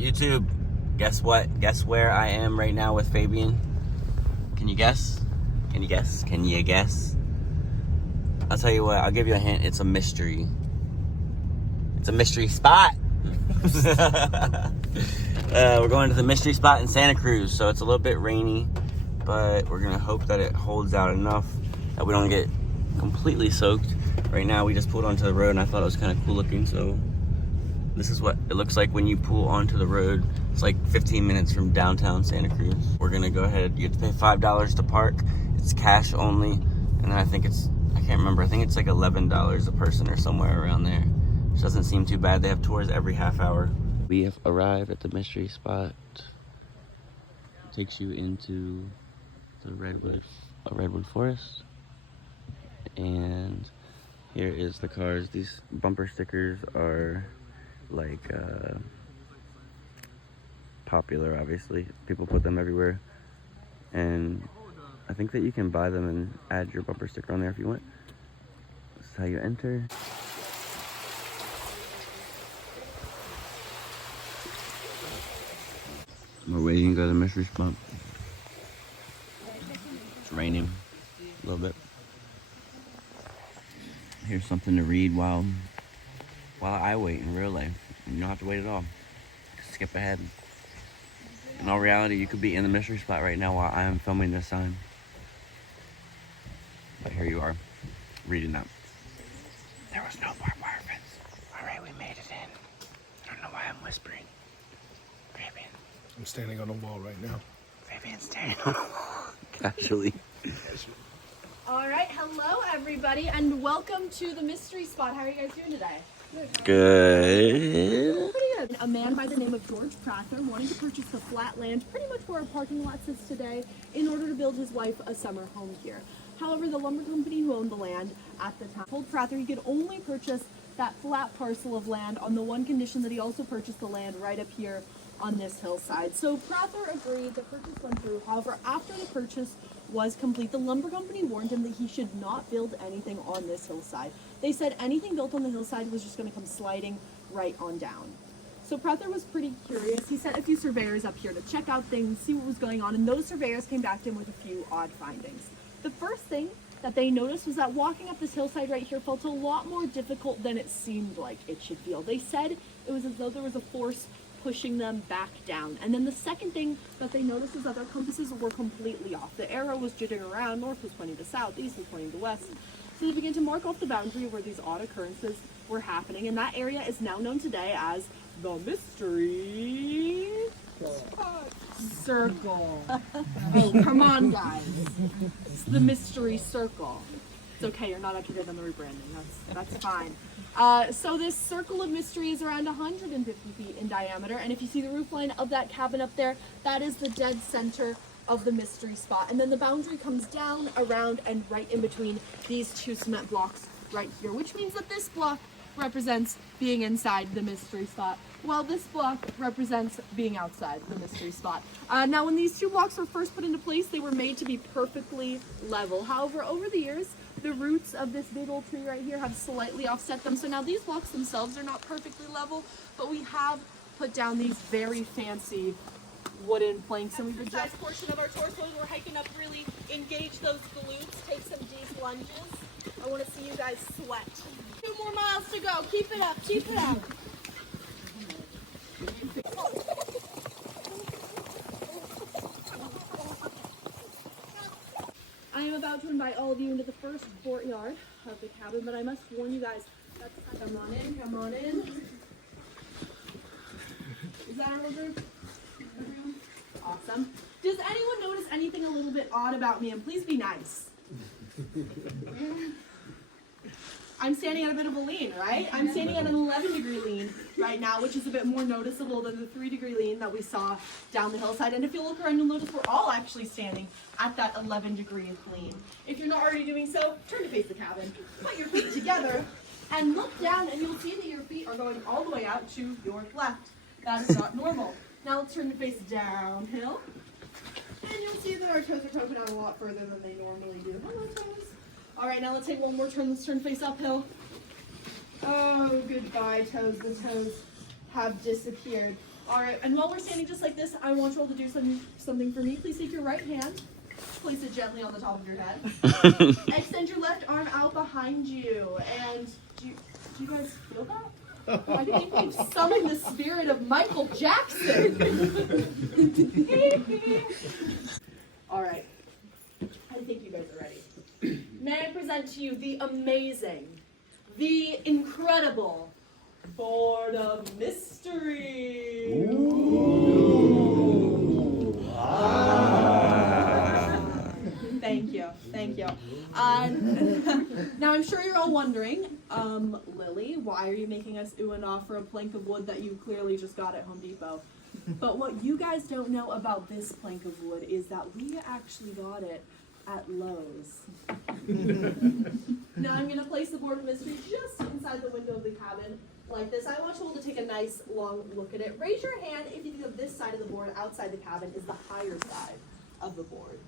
YouTube, guess what? Guess where I am right now with Fabian? Can you guess? Can you guess? Can you guess? I'll tell you what, I'll give you a hint. It's a mystery. It's a mystery spot. We're going to the mystery spot in Santa Cruz, so it's a little bit rainy, but we're gonna hope that it holds out enough that we don't get completely soaked. Right now, we just pulled onto the road, and I thought it was kind of cool looking, so this is what it looks like when you pull onto the road. It's like 15 minutes from downtown Santa Cruz. We're gonna go ahead, you have to pay $5 to park. It's cash only, and then I think it's, I can't remember, I think it's like $11 a person or somewhere around there. Which doesn't seem too bad. They have tours every half hour. We have arrived at the mystery spot. It takes you into the redwood forest. And here is the cars. These bumper stickers are like popular, obviously. People put them everywhere. And I think that you can buy them and add your bumper sticker on there if you want. This is how you enter. We're waiting to go to the mystery spot. It's raining a little bit. Here's something to read while I wait in real life. You don't have to wait at all. Just skip ahead. In all reality, you could be in the mystery spot right now while I am filming this sign. But here you are, reading that. There was no barbed wire fence. All right, we made it in. I don't know why I'm whispering. Fabian. I'm standing on a wall right now. Fabian's standing on a wall. Casually. All right, hello everybody, and welcome to the mystery spot. How are you guys doing today? Good. Pretty good. A man by the name of George Prather wanted to purchase the flat land, pretty much where our parking lot sits today, in order to build his wife a summer home here. However, the lumber company who owned the land at the time told Prather he could only purchase that flat parcel of land on the one condition that he also purchased the land right up here on this hillside. So Prather agreed, the purchase went through. However, after the purchase was complete, the lumber company warned him that he should not build anything on this hillside. They said anything built on the hillside was just going to come sliding right on down. So Prather was pretty curious. He sent a few surveyors up here to check out things, see what was going on, and those surveyors came back to him with a few odd findings. The first thing that they noticed was that walking up this hillside right here felt a lot more difficult than it seemed like it should feel. They said it was as though there was a force pushing them back down. And then the second thing that they noticed is that their compasses were completely off. The arrow was jittering around, north was pointing to south, east was pointing to west. So they began to mark off the boundary where these odd occurrences were happening, and that area is now known today as the Mystery Circle. Oh, come on, guys. It's the Mystery Circle. It's okay, you're not up to date on the rebranding. That's fine. So this circle of mystery is around 150 feet in diameter, and if you see the roof line of that cabin up there, that is the dead center of the mystery spot. And then the boundary comes down, around, and right in between these two cement blocks right here, which means that this block represents being inside the mystery spot, while this block represents being outside the mystery spot. Now, when these two blocks were first put into place, they were made to be perfectly level. However, over the years, the roots of this big old tree right here have slightly offset them. So now these blocks themselves are not perfectly level, but we have put down these very fancy wooden planks. And we've the portion of our tour, so we're hiking up, really engage those glutes, take some deep lunges. I want to see you guys sweat. 2 more miles to go. Keep it up. Keep it up. I am about to invite all of you into the first courtyard of the cabin, but I must warn you guys, come on in, come on in. Is that our group? Awesome. Does anyone notice anything a little bit odd about me? And please be nice. I'm standing at a bit of a lean, right? I'm standing at an 11-degree lean right now, which is a bit more noticeable than the 3-degree lean that we saw down the hillside. And if you look around, you'll notice we're all actually standing at that 11-degree lean. If you're not already doing so, turn to face the cabin, put your feet together, and look down, and you'll see that your feet are going all the way out to your left. That is not normal. Now let's turn to face downhill, and you'll see that our toes are poking out a lot further than they normally do. Hello, toes. All right, now let's take one more turn. Let's turn face uphill. Oh, goodbye, toes. The toes have disappeared. All right, and while we're standing just like this, I want you all to do something for me. Please take your right hand, place it gently on the top of your head. Extend your left arm out behind you, and do you guys feel that? I think we've summoned the spirit of Michael Jackson. All right, I think you guys are ready. May I present to you the amazing, the incredible Board of Mystery. Ooh. Thank you, thank you. Now I'm sure you're all wondering, Lily, why are you making us ooh and ah for a plank of wood that you clearly just got at Home Depot? But what you guys don't know about this plank of wood is that we actually got it at Lowe's. Now I'm going to place the Board of Mystery just inside the window of the cabin like this. I want you all to take a nice long look at it. Raise your hand if you think of this side of the board outside the cabin is the higher side of the board.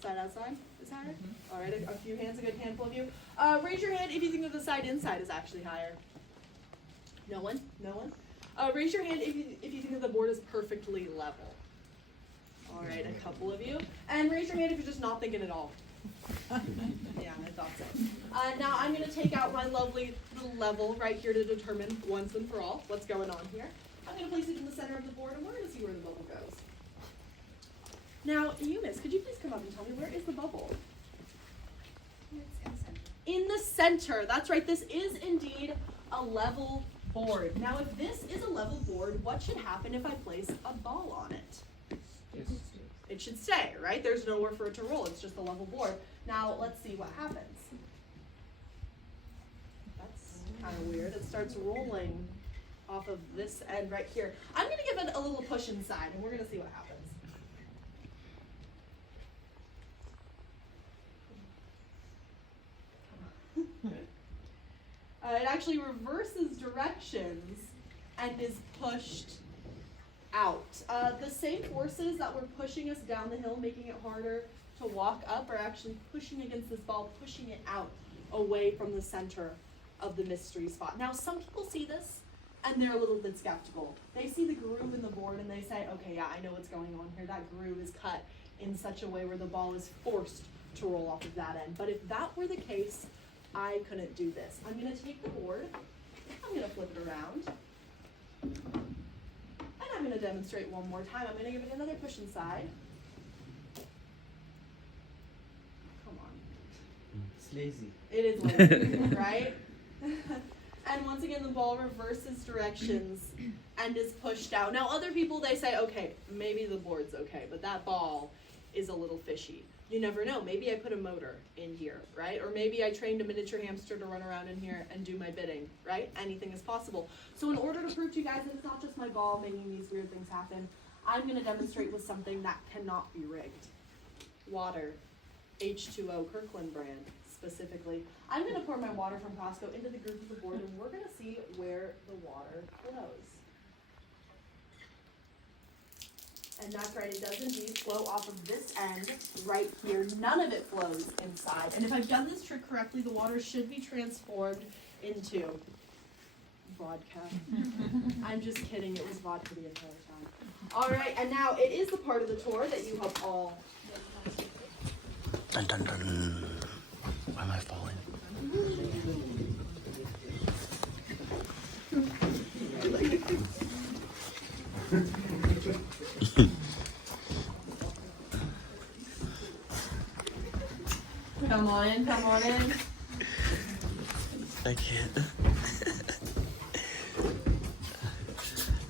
Side outside is higher? Mm-hmm. All right, a few hands, a good handful of you. Raise your hand if you think of the side inside is actually higher. No one? No one? Raise your hand if you think that the board is perfectly level. All right, a couple of you. And raise your hand if you're just not thinking at all. Yeah, I thought so. Now I'm going to take out my lovely little level right here to determine once and for all what's going on here. I'm going to place it in the center of the board, and we're going to see where the bubble goes. Now, Eunice, could you please come up and tell me, where is the bubble? It's in the center. In the center. That's right. This is indeed a level board. Now, if this is a level board, what should happen if I place a ball on it? It should stay, right? There's nowhere for it to roll. It's just a level board. Now, let's see what happens. That's kind of weird. It starts rolling off of this end right here. I'm going to give it a little push inside, and we're going to see what happens. It actually reverses directions and is pushed out. The same forces that were pushing us down the hill, making it harder to walk up, are actually pushing against this ball, pushing it out away from the center of the mystery spot. Now, some people see this and they're a little bit skeptical. They see the groove in the board and they say, okay, yeah, I know what's going on here. That groove is cut in such a way where the ball is forced to roll off of that end. But if that were the case, I couldn't do this. I'm going to take the board, I'm going to flip it around, and I'm going to demonstrate one more time. I'm going to give it another push inside. Come on. It's lazy. It is lazy, right? And once again, the ball reverses directions and is pushed out. Now, other people, they say, okay, maybe the board's okay, but that ball is a little fishy. You never know. Maybe I put a motor in here, right? Or maybe I trained a miniature hamster to run around in here and do my bidding, right? Anything is possible. So in order to prove to you guys that it's not just my ball making these weird things happen, I'm going to demonstrate with something that cannot be rigged. Water. H2O, Kirkland brand, specifically. I'm going to pour my water from Costco into the groove of the board, and we're going to see where the water flows. And that's right, it does indeed flow off of this end right here. None of it flows inside. And if I've done this trick correctly, the water should be transformed into vodka. I'm just kidding, it was vodka the entire time. All right, and now it is the part of the tour that you have all... Dun dun dun. Why am I falling? Come on in, come on in. I can't.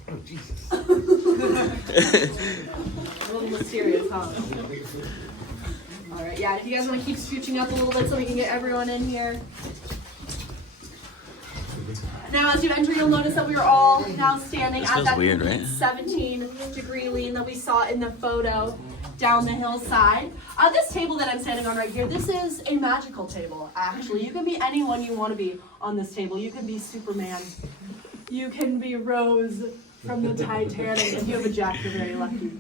Oh, Jesus. A little mysterious, huh? All right, yeah, if you guys want to keep scooching up a little bit so we can get everyone in here. Now, as you enter, you'll notice that we are all now standing at that weird, right? 17-degree lean that we saw in the photo down the hillside. This table that I'm standing on right here, this is a magical table, actually. You can be anyone you want to be on this table. You can be Superman. You can be Rose from the Titanic. If you have a jack, you're very lucky.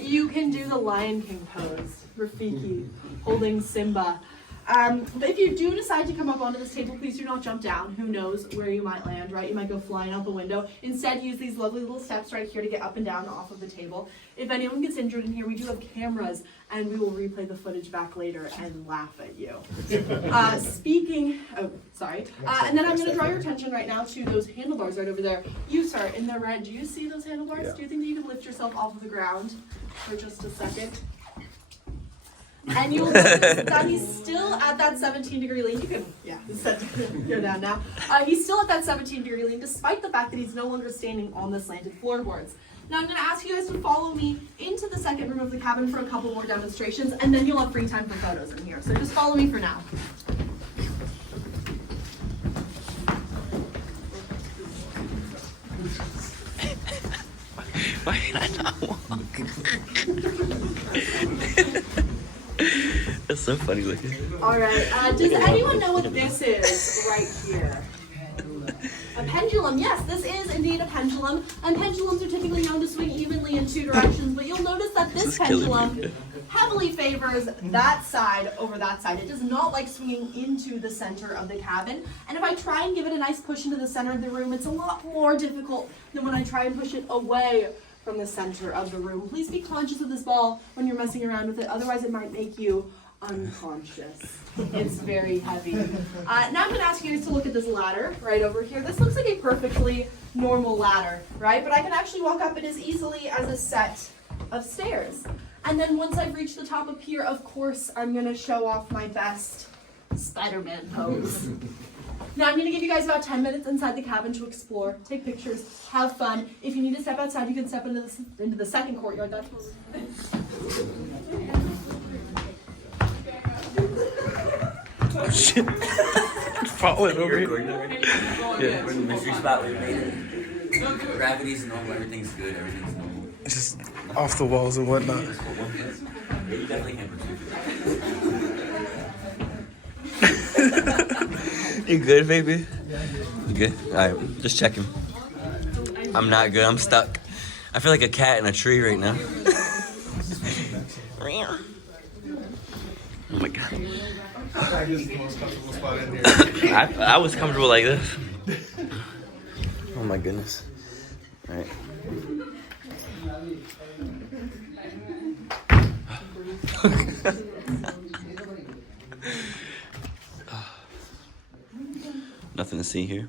You can do the Lion King pose, Rafiki, holding Simba. But if you do decide to come up onto this table, please do not jump down. Who knows where you might land, right? You might go flying out the window. Instead, use these lovely little steps right here to get up and down off of the table. If anyone gets injured in here, we do have cameras, and we will replay the footage back later and laugh at you. And then I'm going to draw your attention right now to those handlebars right over there. You, sir, in the red, do you see those handlebars? Yeah. Do you think that you can lift yourself off of the ground for just a second? And you'll notice that he's still at that 17-degree lean. You can, go down now. He's still at that 17-degree lean, despite the fact that he's no longer standing on the slanted floorboards. Now I'm going to ask you guys to follow me into the second room of the cabin for a couple more demonstrations, and then you'll have free time for photos in here. So just follow me for now. Why can I not walk? That's so funny looking. All right. Does anyone know what this is right here? A pendulum. Yes, this is indeed a pendulum. And pendulums are typically known to swing evenly in two directions, but you'll notice that this pendulum heavily favors that side over that side. It does not like swinging into the center of the cabin. And if I try and give it a nice push into the center of the room, it's a lot more difficult than when I try and push it away from the center of the room. Please be conscious of this ball when you're messing around with it, otherwise it might make you unconscious. It's very heavy. Now I'm going to ask you guys to look at this ladder right over here. This looks like a perfectly normal ladder, right? But I can actually walk up it as easily as a set of stairs. And then once I've reached the top up here, of course, I'm going to show off my best Spider-Man pose. Now I'm going to give you guys about 10 minutes inside the cabin to explore, take pictures, have fun. If you need to step outside, you can step into the second courtyard. That's Oh shit. Falling over here. Yeah. We're in the mystery spot. We made it. Gravity's normal. Everything's good. Everything's normal. It's just off the walls and whatnot. Yeah, you definitely can't put You good, baby? You good? Alright, just checking. I'm not good. I'm stuck. I feel like a cat in a tree right now. Oh my god. I was comfortable like this. Oh my goodness. Alright. Nothing to see here.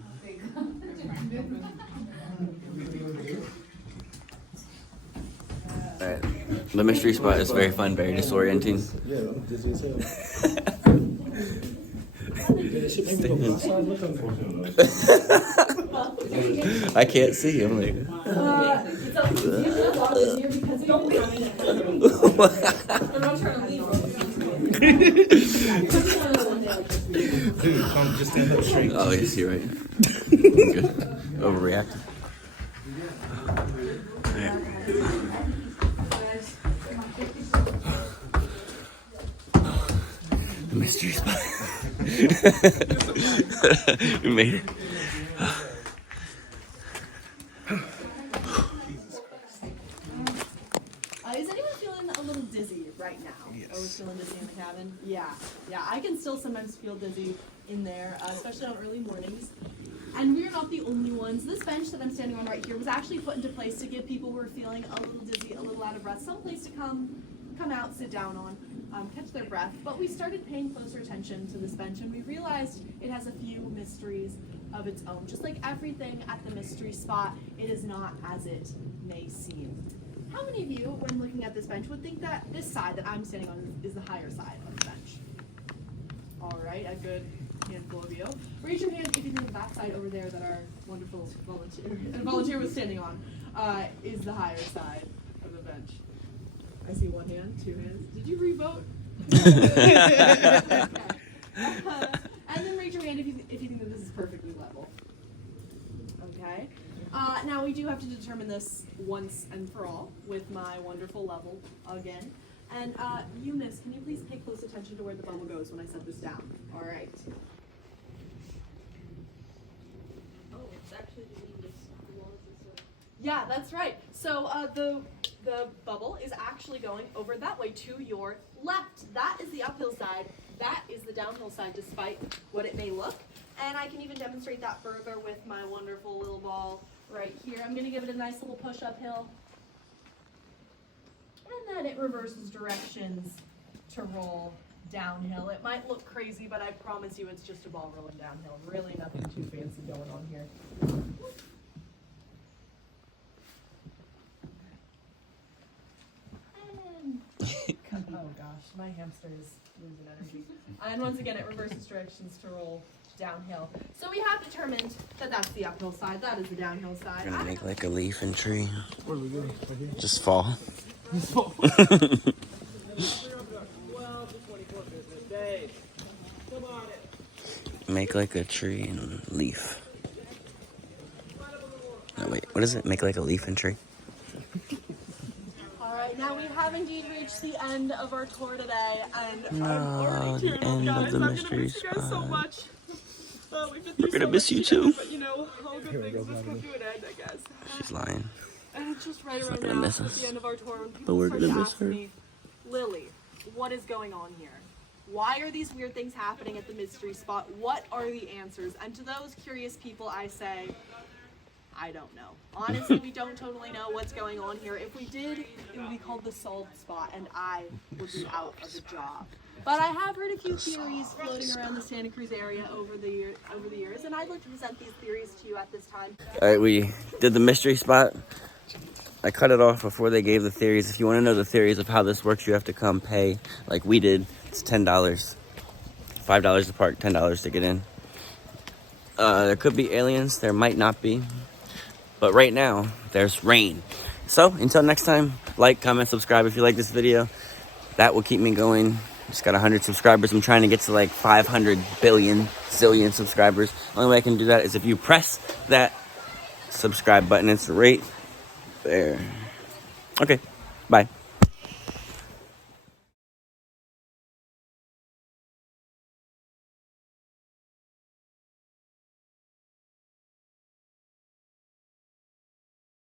Alright. The mystery spot is very fun, very disorienting. Yeah, I'm dizzy as hell. I can't see. I'm like. it's usually a lot easier because you don't have it. I'm not trying to leave. Dude, come just stand up straight. Oh, yes, you're right. Good. Overreacting. The mystery spot. We made it. Is anyone feeling a little dizzy right now? Yes. Always feeling dizzy in the cabin? Yeah. I can still sometimes feel dizzy in there, especially on early mornings. And we're not the only ones. This bench that I'm standing on right here was actually put into place to give people who are feeling a little dizzy, a little out of breath, some place to come out, sit down on, catch their breath. But we started paying closer attention to this bench, and we realized it has a few mysteries of its own. Just like everything at the mystery spot, it is not as it may seem. How many of you, when looking at this bench, would think that this side that I'm standing on is the higher side of the bench? All right, a good handful of you. Raise your hand if you think that side over there that our wonderful volunteer was standing on is the higher side of the bench. I see one hand, two hands. Did you re-vote? And then raise your hand if you think that this is perfectly level. Okay. Now we do have to determine this once and for all with my wonderful level again. And you, miss, can you please pay close attention to where the bubble goes when I set this down? All right. Oh, it's actually yeah, that's right. So the bubble is actually going over that way to your left. That is the uphill side. that is the downhill side, despite what it may look. And I can even demonstrate that further with my wonderful little ball right here. I'm gonna give it a nice little push uphill. And then it reverses directions to roll downhill. It might look crazy, but I promise you it's just a ball rolling downhill. Really nothing too fancy going on here. And, oh gosh, my hamster is losing energy. And once again, it reverses directions to roll downhill. So we have determined that that's the uphill side. That is the downhill side. We're gonna make like a leaf and tree. What are we doing? Just fall. Make like a tree and leaf. No, wait, what is it? Make like a leaf and tree? Alright, now we have indeed reached the end of our tour today, and I'm No, already the tearing up, end guys. of the I'm gonna mystery miss you guys so spot. much. We've been We're through gonna so miss much you together, too. but you know, all good things must come to an end, I guess. She's lying. And it's just right She's around not gonna now, miss at us. the end of our tour, when But people we're start gonna to miss ask her. me, Lily, what is going on here? Why are these weird things happening at the mystery spot? What are the answers? And to those curious people, I say, I don't know. Honestly, we don't totally know what's going on here. If we did, it would be called the solved spot, and I would be out of a job. But I have heard a few theories floating around the Santa Cruz area over the years, and I'd like to present these theories to you at this time. All right, we did the mystery spot. I cut it off before they gave the theories. If you want to know the theories of how this works, you have to come pay like we did. It's $10. $5 to park, $10 to get in. There could be aliens. There might not be. But right now, there's rain. So, until next time, like, comment, subscribe if you like this video. That will keep me going. Just got 100 subscribers. I'm trying to get to like 500 billion, zillion subscribers. The only way I can do that is if you press that subscribe button. It's right there. Okay, bye.